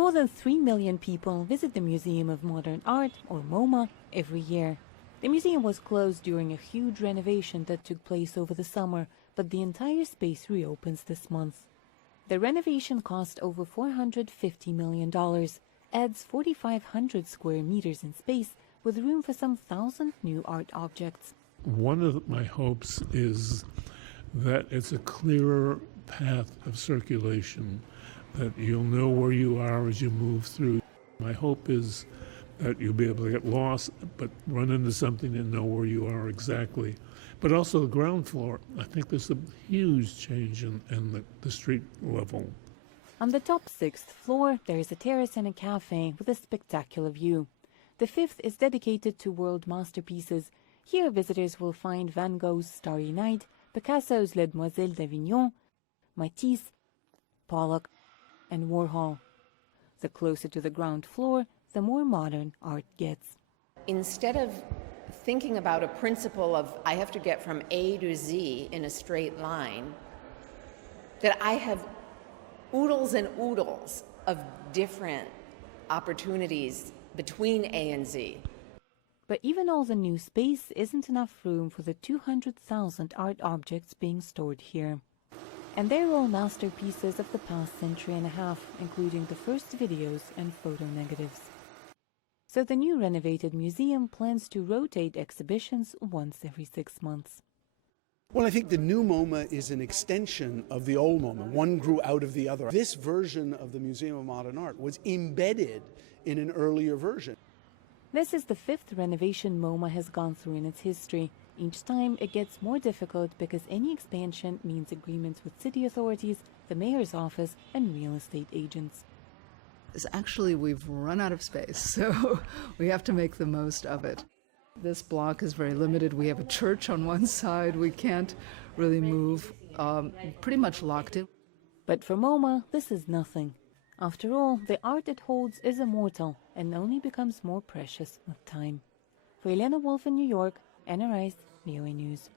More than 3 million people visit the Museum of Modern Art, or MoMA, every year. The museum was closed during a huge renovation that took place over the summer, but the entire space reopens this month. The renovation cost over $450 million, adds 4,500 square meters in space, with room for some 1,000 new art objects. One of my hopes is that it's a clearer path of circulation, that you'll know where you are as you move through. My hope is that you'll be able to get lost, but run into something and know where you are exactly. But also the ground floor. I think there's a huge change in the street level. On the top 6th floor, there is a terrace and a cafe with a spectacular view. The 5th is dedicated to world masterpieces. Here visitors will find Van Gogh's Starry Night, Picasso's Les Demoiselles d'Avignon, Matisse, Pollock, and Warhol. The closer to the ground floor, the more modern art gets. Instead of thinking about a principle of I have to get from A to Z in a straight line, that I have oodles and oodles of different opportunities between A and Z. But even all the new space isn't enough room for the 200,000 art objects being stored here. And they're all masterpieces of the past century and a half, including the first videos and photo negatives. So the new renovated museum plans to rotate exhibitions once every 6 months. Well, I think the new MoMA is an extension of the old MoMA. One grew out of the other. This version of the Museum of Modern Art was embedded in an earlier version. This is the 5th renovation MoMA has gone through in its history. Each time it gets more difficult because any expansion means agreements with city authorities, the mayor's office, and real estate agents. Actually, we've run out of space, so we have to make the most of it. This block is very limited. We have a church on one side. We can't really move, pretty much locked in. But for MoMA, this is nothing. After all, the art it holds is immortal and only becomes more precious with time. For Elena in New York, NRI's VOA News.